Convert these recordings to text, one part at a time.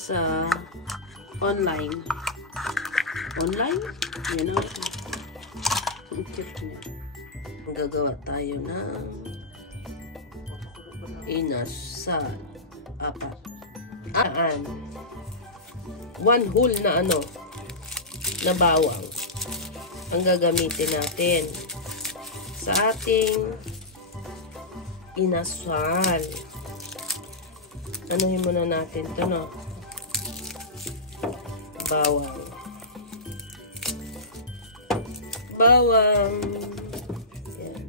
sa online. Online? Yan o. Ang cute niya. Gagawa tayo ng inasal. 4. 1 whole na na bawang ang gagamitin natin sa ating inasal. Anuhin muna natin ito, no? Bawang. Bawang. Yan.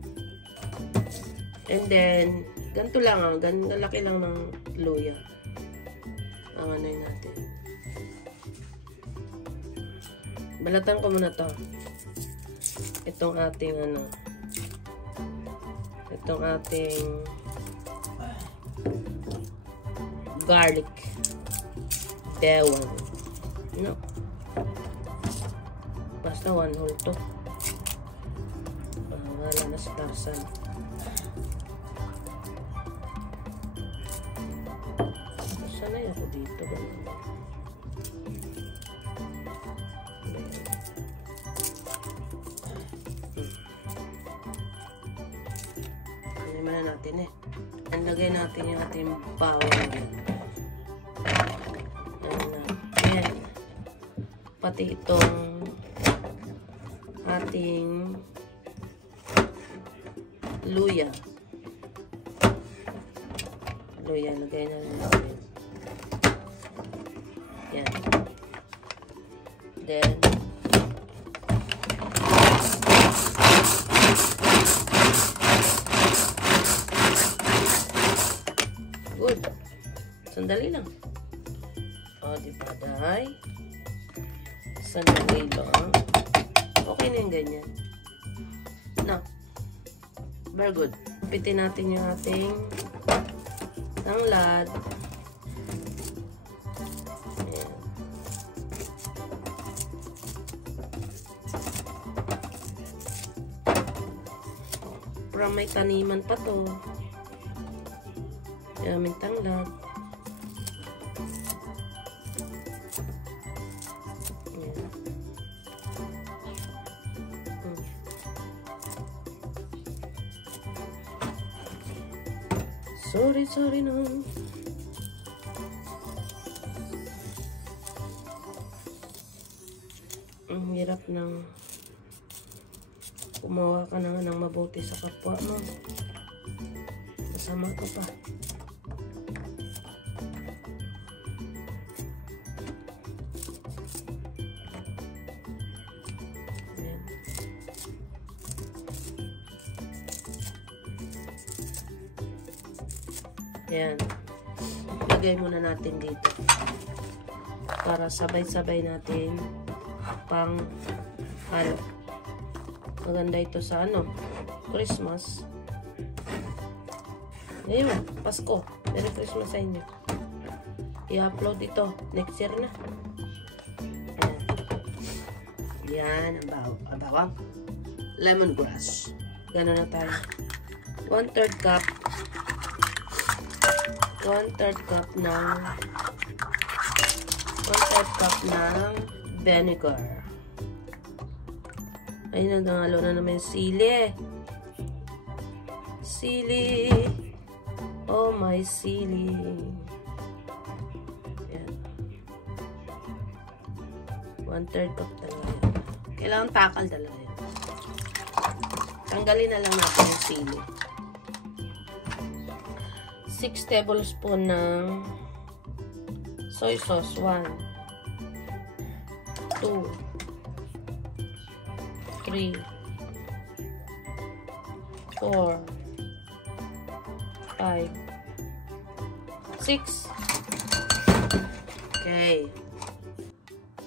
And then, ganito lang, ganito laki lang ng luya. Ang anoy natin. Balatan ko muna to. Itong ating itong ating garlic bawang. No. Basta 1 whole to. Wala na sa tarsan. Sanay ako dito. Ano natin Lagay natin yung ating bawang. Ayan. Pati itong ating luya. Luya, lagay na natin. Yan. Then, good. Sandali lang. O, diba, dahay? Sandali lang. Okay na yung ganyan. No. Very good. Pitin natin yung ating tanglad. Ayan. Parang may taniman pa to. Aming tanglad. Ayan. Sorry no. Ang hirap ng gumawa ka na ng mabuti sa kapwa mo. Masama ko pa. Ayan. Lagay muna natin dito. Para sabay-sabay natin pang halo. Maganda ito sa Christmas. Ngayon, Pasko. Merry Christmas sa inyo. I-upload ito. Next year na. Ayan. Ang bawang. Lemongrass. Gano'n na tayo. 1/3 cup. 1/3 cup ng vinegar. Ay, nagangalo na naman yung sili. Sili. Oh, my sili. Ayan. 1/3 cup talaga yan. Kailangan takal talaga yan. Tanggalin na lang natin yung sili. 6 tablespoon ng soy sauce. 1, 2, 3, 4, 5, 6. Okay.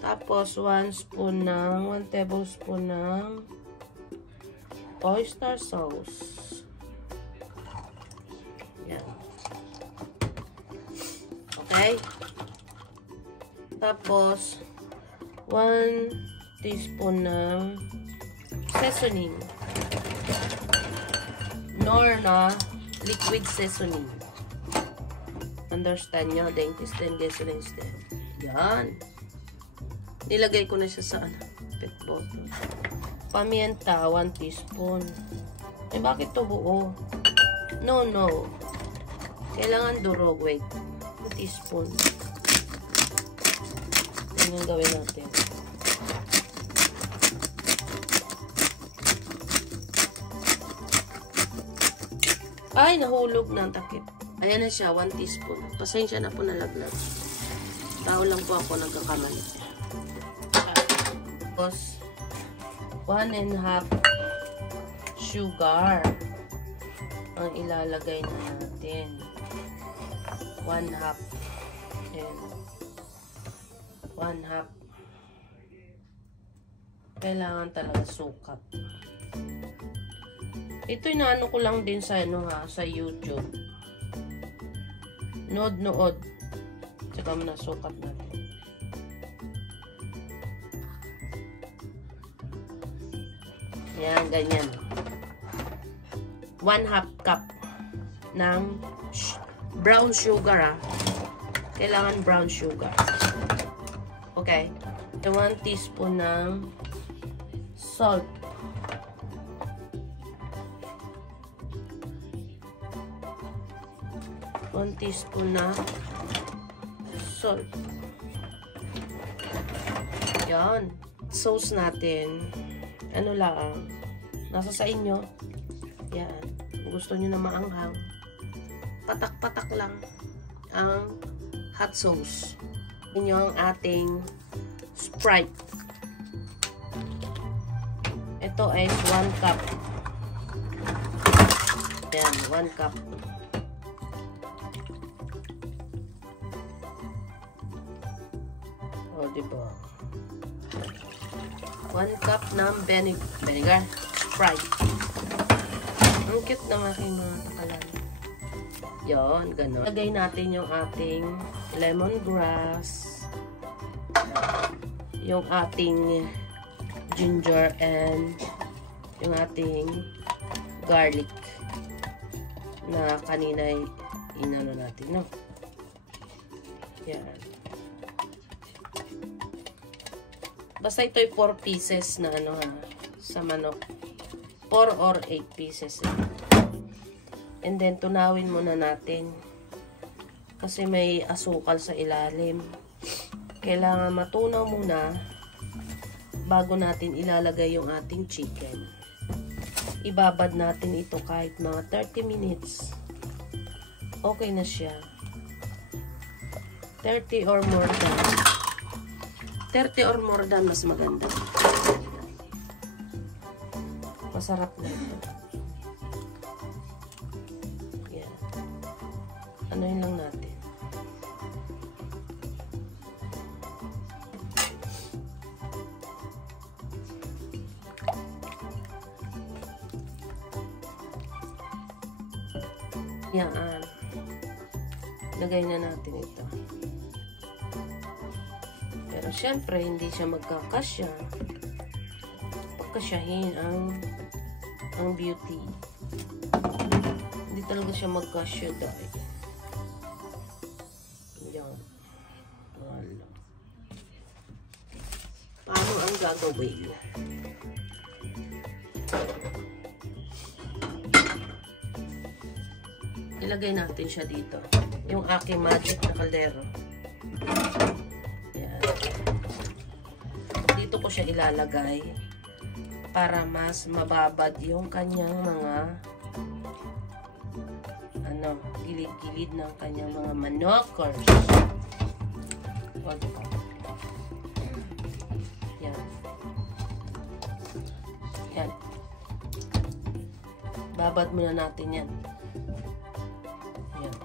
Tapos 1 tablespoon ng oyster sauce. Yan. Okay? Tapos 1 teaspoon ng seasoning. Nor na liquid seasoning. Understand nyo? Dentist and gasoline stem. Yan. Nilagay ko na siya sa pet bottle. Pamienta, 1 teaspoon. Eh, bakit to buo? No. Kailangan durog. Wait. 1 teaspoon. Yan yung gawin natin. Ay, nahulog na ang takip. Ayan na siya, 1 teaspoon. Pasensya na po, nalaglag. Tao lang po ako nagkakamali. Tapos, 1½ sugar ang ilalagay na natin. 1/2. And 1/2. Kailangan talaga sukat. Ito inaano ko lang din sa sa YouTube. Nood. Tsaka nasukat natin. Yan, ganyan. 1/2 cup ng brown sugar, Kailangan brown sugar. Okay. 1 teaspoon ng salt. One teaspoon na salt. Yan. Sauce natin. Ano lang. Nasa sa inyo. Yan. Gusto nyo na maanghang. Patak-patak lang ang hot sauce. Inyo ang ating Sprite. Ito ay 1 cup. Yan. 1 cup. O, diba? 1 cup ng vinegar. Sprite. Ang cute ng aking mga takalan. Yon, gano'n. Lagay natin yung ating lemongrass. Yung ating ginger and yung ating garlic na kanina inano natin, no? Yan. Basta ito'y 4 pieces na sa manok. 4 or 8 pieces. And then, tunawin muna natin. Kasi may asukal sa ilalim. Kailangan matunaw muna bago natin ilalagay yung ating chicken. Ibabad natin ito kahit mga 30 minutes. Okay na siya. 30 or more than. 30 or more than mas maganda. Masarap na ito. Yan. Ano yun lang natin. Yan. Lagay na natin ito. Pero syempre, hindi siya magkakasya. Pagkasyahin ang beauty. Hindi talaga siya magkasya dahil. Yan. Wala. Paano ang gagawin? Ilagay natin siya dito. Yung aking magic na kaldero. Yan. Dito ko siya ilalagay para mas mababad yung kanyang mga gilid-gilid ng kanyang mga manokers. Yan. Yan. Babad muna natin yan. Yan.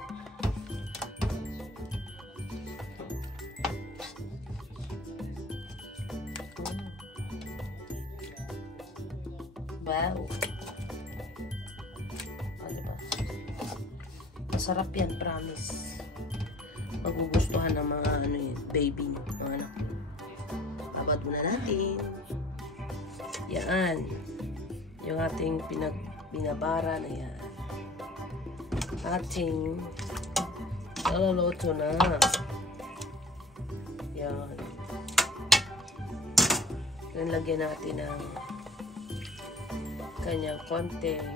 Wow. Diba? Masarap yan, promise. Magugustuhan ng mga baby nyo, mga anak. Babad muna natin. Yan. Yung ating binabara na yan. Ating naluluto na. Then, lagyan natin ng kanyang konting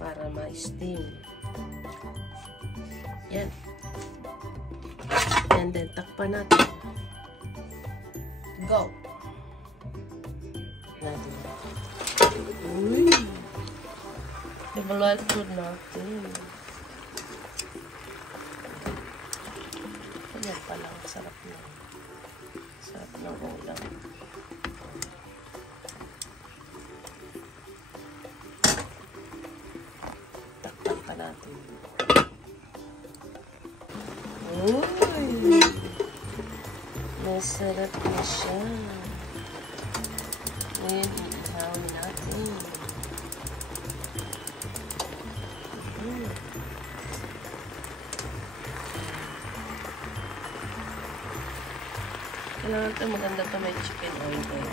para ma-steam. Yan. And then, takpan natin. Go! Natin. Uy! Nag-light food natin. Ganyan pala. Sarap na. Sarap ng ulam. Takpan pa natin. Uy! Masarap na siya. Ngayon, ihawin natin. Kailangan ito maganda ito may chicken oil kayo.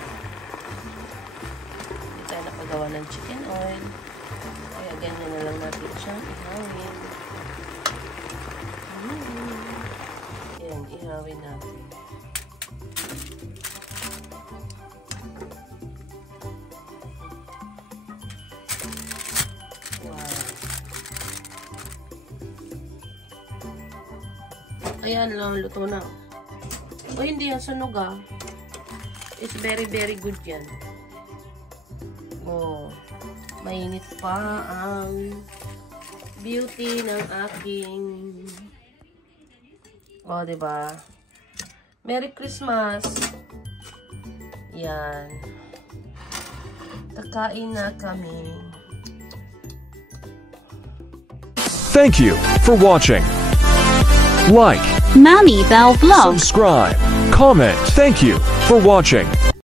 Hindi tayo nakagawa ng chicken oil. Kaya ganyan na lang natin siyang ihawin. Yan, ihawin natin. Ayan lang, luto na. O, hindi yan sunog ah. It's very, very good yan. Oh, mainit pa ang beauty ng aking... O, diba? Merry Christmas! Yan. Kakain na kami. Thank you for watching. Like, Mommy Belle Vlog. subscribe, comment. Thank you for watching.